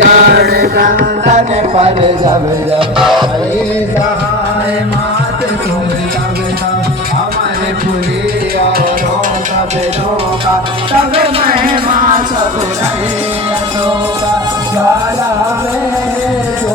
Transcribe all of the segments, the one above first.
गण नंदन पर जब जब आई सहाय मात तुम तब तब हमारे पुरी और सब का सब महिमा सब का ज्वाला में जो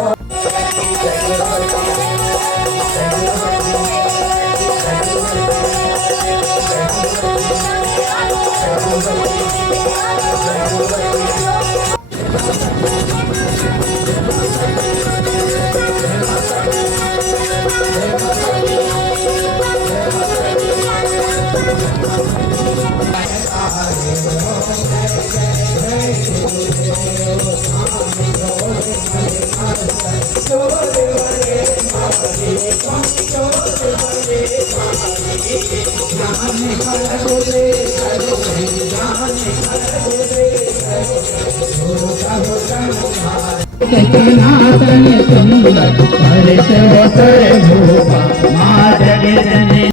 सनातन सुंदर हर्ष होतर भूपा माँ जगजननी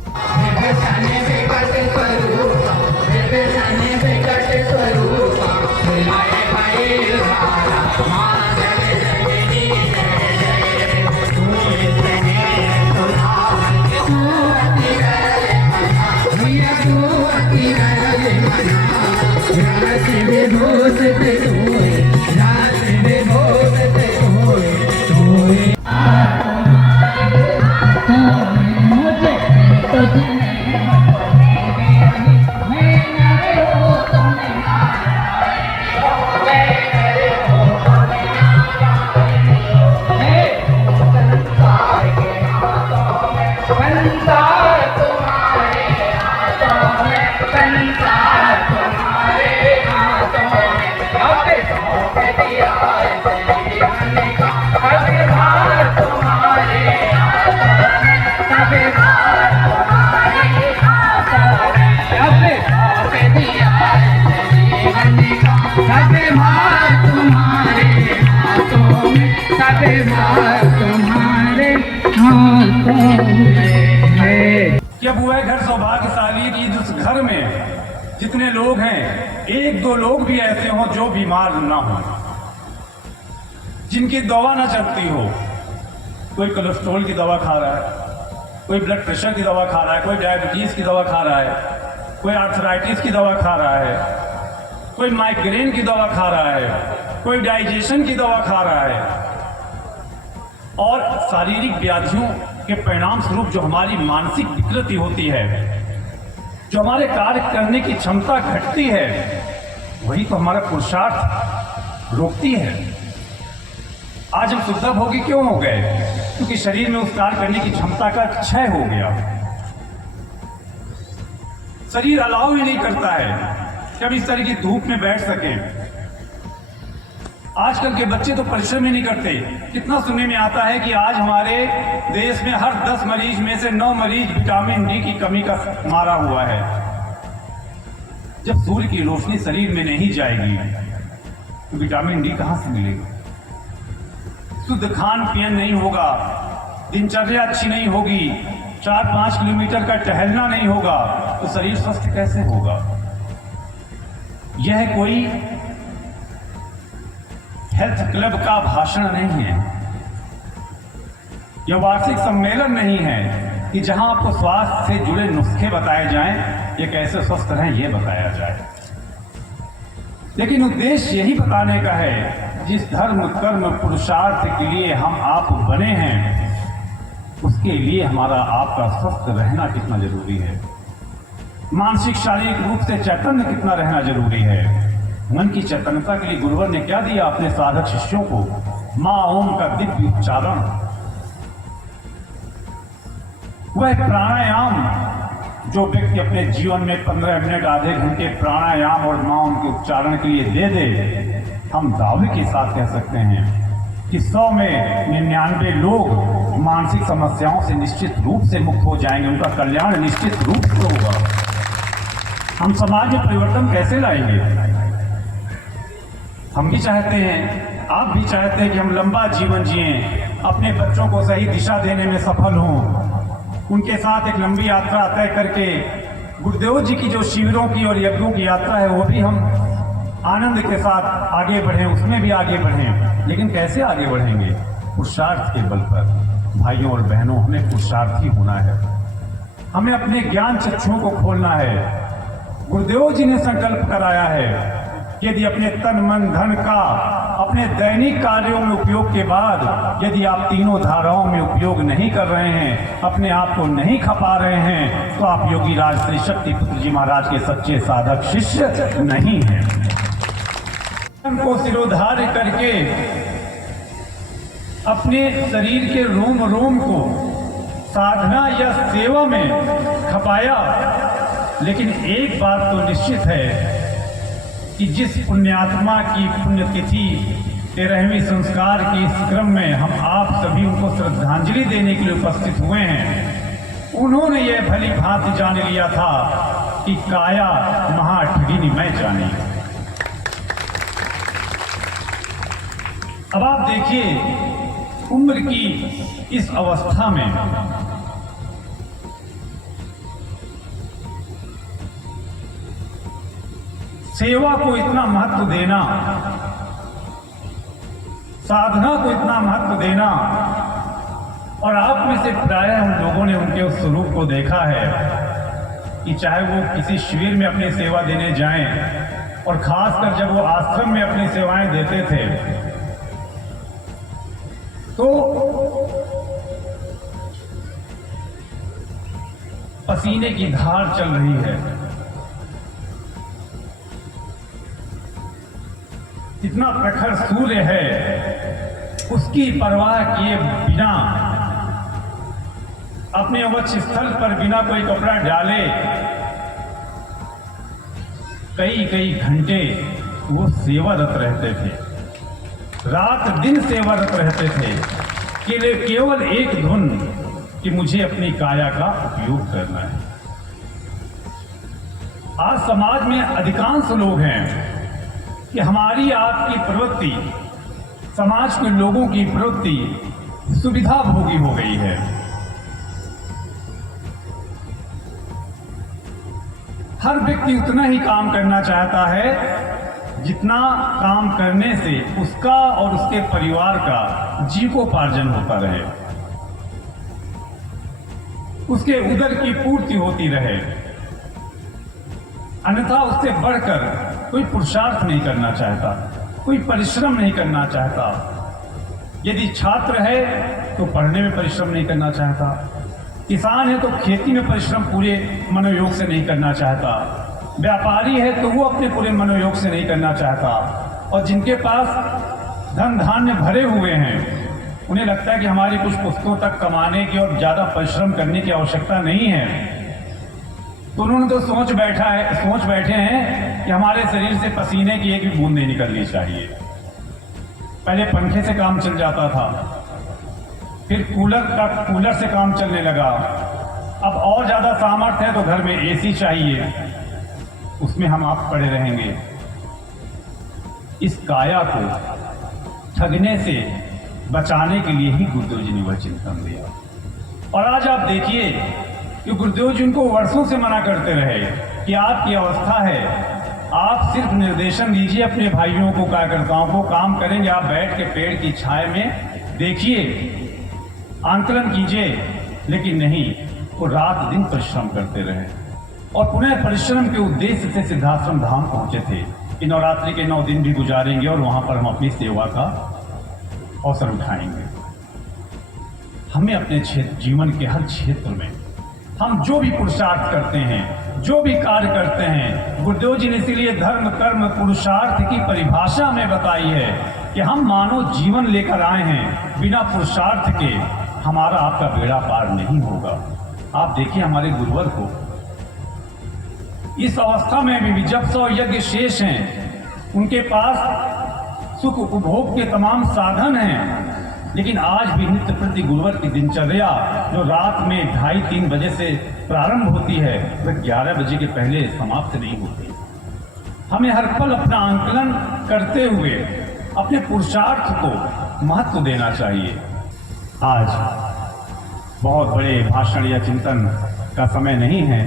जब हुआ घर सौभाग्यशाली कि उस घर में जितने लोग हैं एक दो लोग भी ऐसे हों जो बीमार ना हो, जिनकी दवा ना चलती हो। कोई कोलेस्ट्रॉल की दवा खा रहा है, कोई ब्लड प्रेशर की दवा खा रहा है, कोई डायबिटीज की दवा खा रहा है, कोई आर्थराइटिस की दवा खा रहा है, कोई माइग्रेन की दवा खा रहा है, कोई डाइजेशन की दवा खा रहा है। और शारीरिक व्याधियों के परिणाम स्वरूप जो हमारी मानसिक विकृति होती है, जो हमारे कार्य करने की क्षमता घटती है, वही तो हमारा पुरुषार्थ रोकती है। आज हम शुद्ध भोगी क्यों हो गए? क्योंकि शरीर में उस कार्य करने की क्षमता का क्षय हो गया। शरीर अलाउ ही नहीं करता है कि हम इस तरह की धूप में बैठ सकें। आजकल के बच्चे तो परिश्रम ही नहीं करते। कितना सुनने में आता है कि आज हमारे देश में हर 10 मरीज में से 9 मरीज विटामिन डी की कमी का मारा हुआ है। जब सूर्य की रोशनी शरीर में नहीं जाएगी तो विटामिन डी कहां से मिलेगा? शुद्ध खान पियन नहीं होगा, दिनचर्या अच्छी नहीं होगी, 4-5 किलोमीटर का टहलना नहीं होगा, तो शरीर स्वस्थ कैसे होगा? यह कोई हेल्थ क्लब का भाषण नहीं है, यह वार्षिक सम्मेलन नहीं है कि जहां आपको स्वास्थ्य से जुड़े नुस्खे बताए जाएं, ये कैसे स्वस्थ रहें ये बताया जाए। लेकिन उद्देश्य यही बताने का है, जिस धर्म कर्म पुरुषार्थ के लिए हम आप बने हैं, उसके लिए हमारा आपका स्वस्थ रहना कितना जरूरी है, मानसिक शारीरिक रूप से चैतन्य कितना रहना जरूरी है। मन की चैतन्यता के लिए गुरुवर ने क्या दिया अपने साधक शिष्यों को? मां ओम का दिव्य उच्चारण, वह प्राणायाम जो व्यक्ति अपने जीवन में 15 मिनट आधे घंटे प्राणायाम और मां ओम के उच्चारण के लिए दे दे, हम दावे के साथ कह सकते हैं कि 100 में 99 लोग मानसिक समस्याओं से निश्चित रूप से मुक्त हो जाएंगे, उनका कल्याण निश्चित रूप से होगा। हम समाज में परिवर्तन कैसे लाएंगे? हम भी चाहते हैं, आप भी चाहते हैं कि हम लंबा जीवन जिएं, अपने बच्चों को सही दिशा देने में सफल हों, उनके साथ एक लंबी यात्रा तय करके गुरुदेव जी की जो शिविरों की और यज्ञों की यात्रा है वो भी हम आनंद के साथ आगे बढ़ें, उसमें भी आगे बढ़ें। लेकिन कैसे आगे बढ़ेंगे? पुरुषार्थ के बल पर। भाइयों और बहनों, हमें पुरुषार्थी होना है, हमें अपने ज्ञान चक्षुओं को खोलना है। गुरुदेव जी ने संकल्प कराया है कि यदि अपने तन मन धन का अपने दैनिक कार्यों में उपयोग के बाद यदि आप तीनों धाराओं में उपयोग नहीं कर रहे हैं, अपने आप को नहीं खपा रहे हैं, तो आप योगी राज श्री शक्ति पुत्र जी महाराज के सच्चे साधक शिष्य नहीं हैं। को सिरोधार्य करके अपने शरीर के रोम रोम को साधना या सेवा में खपाया। लेकिन एक बात तो निश्चित है कि जिस पुण्यात्मा की पुण्यतिथि 13वीं संस्कार के इस क्रम में हम आप सभी उनको श्रद्धांजलि देने के लिए उपस्थित हुए हैं, उन्होंने यह भली भांति जान लिया था कि काया महाठगिनी मैं जानी। अब आप देखिए, उम्र की इस अवस्था में सेवा को इतना महत्व देना, साधना को इतना महत्व देना, और आप में से प्रायः हम लोगों ने उनके उस स्वरूप को देखा है कि चाहे वो किसी शिविर में अपनी सेवा देने जाएं, और खासकर जब वो आश्रम में अपनी सेवाएं देते थे, तो पसीने की धार चल रही है। इतना प्रखर सूर्य है, उसकी परवाह किए बिना अपने अवश्य स्थल पर बिना कोई कपड़ा डाले कई कई घंटे वो सेवारत रहते थे, रात दिन सेवारत रहते थे कि केवल एक धुन कि मुझे अपनी काया का उपयोग करना है। आज समाज में अधिकांश लोग हैं कि हमारी आपकी प्रवृत्ति, समाज के लोगों की प्रवृत्ति सुविधा भोगी हो गई है। हर व्यक्ति उतना ही काम करना चाहता है जितना काम करने से उसका और उसके परिवार का जीविकोपार्जन होता रहे, उसके उदर की पूर्ति होती रहे। अन्यथा उससे बढ़कर कोई पुरुषार्थ नहीं करना चाहता, कोई परिश्रम नहीं करना चाहता। यदि छात्र है तो पढ़ने में परिश्रम नहीं करना चाहता, किसान है तो खेती में परिश्रम पूरे मनोयोग से नहीं करना चाहता, व्यापारी है तो वो अपने पूरे मनोयोग से नहीं करना चाहता, और जिनके पास धन धान्य भरे हुए हैं उन्हें लगता है कि हमारी कुछ पुस्तकों तक कमाने की और ज़्यादा परिश्रम करने की आवश्यकता नहीं है, तो उन्होंने तो सोच बैठे हैं कि हमारे शरीर से पसीने की एक भी बूंद नहीं निकलनी चाहिए। पहले पंखे से काम चल जाता था, फिर कूलर से काम चलने लगा, अब और ज़्यादा सामर्थ्य है तो घर में एसी चाहिए, उसमें हम आप पड़े रहेंगे। इस काया को ठगने से बचाने के लिए ही गुरुदेव जी ने वह चिंतन दिया। और आज आप देखिए कि गुरुदेव जी उनको वर्षों से मना करते रहे कि आपकी अवस्था है, आप सिर्फ निर्देशन दीजिए अपने भाइयों को, कार्यकर्ताओं को, काम करेंगे आप बैठ के पेड़ की छाया में देखिए, आंकलन कीजिए। लेकिन नहीं, वो रात दिन परिश्रम करते रहे और पुनः परिश्रम के उद्देश्य से सिद्धाश्रम धाम पहुंचे थे कि नवरात्रि के 9 दिन भी गुजारेंगे और वहां पर हम अपनी सेवा का अवसर उठाएंगे। हमें अपने जीवन के हर क्षेत्र में हम जो भी पुरुषार्थ करते हैं, जो भी कार्य करते हैं, गुरुदेव जी ने इसीलिए धर्म कर्म पुरुषार्थ की परिभाषा में बताई है कि हम मानव जीवन लेकर आए हैं, बिना पुरुषार्थ के हमारा आपका बेड़ा पार नहीं होगा। आप देखिए हमारे गुरुवर को, इस अवस्था में भी जब 100 यज्ञ शेष हैं, उनके पास सुख उपभोग के तमाम साधन हैं, लेकिन आज भी नित्य प्रति गुरुवर की दिनचर्या जो रात में 2:30-3 बजे से प्रारंभ होती है, वह 11 बजे के पहले समाप्त नहीं होती। हमें हर पल अपना आंकलन करते हुए अपने पुरुषार्थ को महत्व देना चाहिए। आज बहुत बड़े भाषण या चिंतन का समय नहीं है,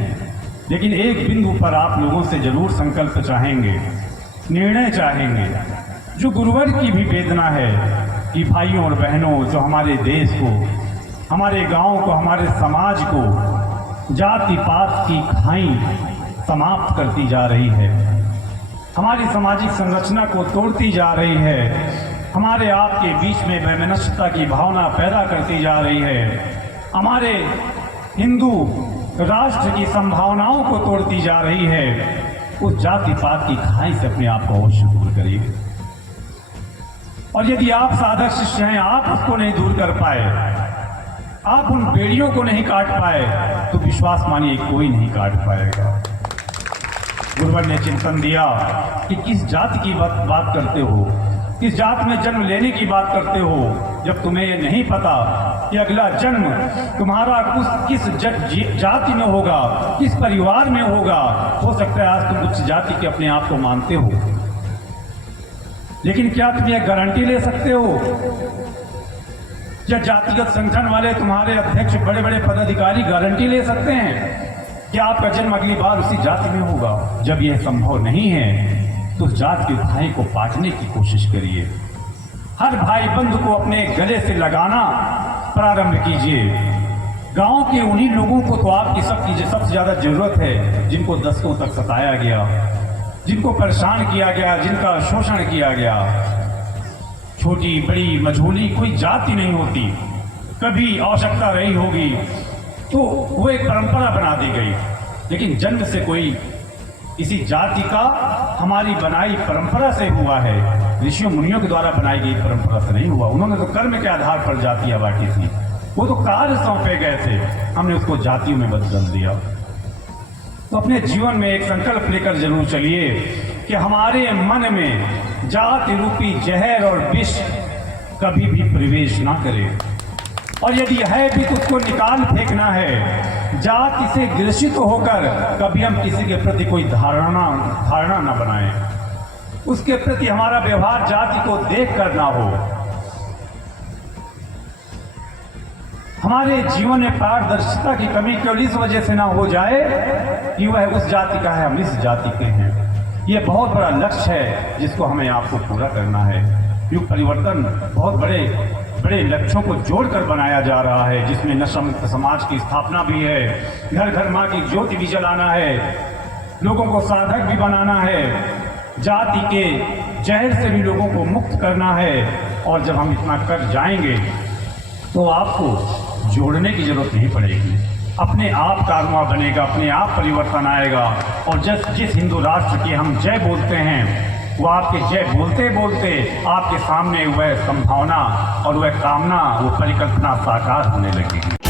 लेकिन एक बिंदु पर आप लोगों से जरूर संकल्प चाहेंगे निर्णय चाहेंगे, जो गुरुवर की भी वेदना है कि भाइयों और बहनों, जो हमारे देश को, हमारे गांव को, हमारे समाज को जाति पात की खाई समाप्त करती जा रही है, हमारी सामाजिक संरचना को तोड़ती जा रही है, हमारे आपके बीच में वैमनस्यता की भावना पैदा करती जा रही है, हमारे हिंदू राष्ट्र की संभावनाओं को तोड़ती जा रही है, उस जाति पात की खाई से अपने आप को अवश्य दूर करिए। और यदि आप साधक शिष्य हैं, आप उसको नहीं दूर कर पाए, आप उन बेड़ियों को नहीं काट पाए, तो विश्वास मानिए कोई नहीं काट पाएगा। गुरुवर ने चिंतन दिया कि किस जाति की बात करते हो, किस जात में जन्म लेने की बात करते हो, जब तुम्हें ये नहीं पता कि अगला जन्म तुम्हारा किस जाति में होगा, किस परिवार में होगा। हो सकता है आज तुम उच्च जाति के अपने आप को मानते हो, लेकिन क्या तुम यह गारंटी ले सकते हो? क्या जातिगत संगठन वाले तुम्हारे अध्यक्ष, बड़े बड़े पदाधिकारी गारंटी ले सकते हैं कि आपका जन्म अगली बार उसी जाति में होगा? जब यह संभव नहीं है तो जात के भाई को पाटने की कोशिश करिए। हर भाई बंधु को अपने गले से लगाना प्रारंभ कीजिए। गांव के उन्हीं लोगों को तो आपकी सबसे ज्यादा जरूरत है जिनको दशकों तक सताया गया, जिनको परेशान किया गया, जिनका शोषण किया गया। छोटी बड़ी मझोली कोई जाति नहीं होती, कभी आवश्यकता रही होगी तो वो एक परंपरा बना दी गई, लेकिन जन्म से कोई किसी जाति का हमारी बनाई परंपरा से हुआ है, ऋषियों मुनियों के द्वारा बनाई गई परंपरा से नहीं हुआ। उन्होंने तो कर्म के आधार पर जातियां बांटी थी, वो तो कार्य सौंपे गए थे, हमने उसको जातियों में बदल दिया। तो अपने जीवन में एक संकल्प लेकर जरूर चलिए कि हमारे मन में जाति रूपी जहर और विष कभी भी प्रवेश ना करे, और यदि है भी तो उसको निकाल फेंकना है। जाति से ग्रसित होकर कभी हम किसी के प्रति कोई धारणा ना बनाएं, उसके प्रति हमारा व्यवहार जाति को देख कर ना हो। हमारे जीवन में पारदर्शिता की कमी केवल इस वजह से ना हो जाए कि वह उस जाति का है, हम इस जाति के हैं। यह बहुत बड़ा लक्ष्य है जिसको हमें आपको पूरा करना है। युग परिवर्तन बहुत बड़े लक्ष्यों को जोड़कर बनाया जा रहा है, जिसमें नशा मुक्त समाज की स्थापना भी है, घर घर माँ की ज्योति भी जलाना है, लोगों को साधक भी बनाना है, जाति के जहर से भी लोगों को मुक्त करना है। और जब हम इतना कर जाएंगे तो आपको जोड़ने की जरूरत नहीं पड़ेगी, अपने आप कारवा बनेगा, अपने आप परिवर्तन आएगा। और जिस हिंदू राष्ट्र की हम जय बोलते हैं, वो आपके जय बोलते बोलते आपके सामने वह संभावना और वह कामना, वो परिकल्पना साकार होने लगेगी।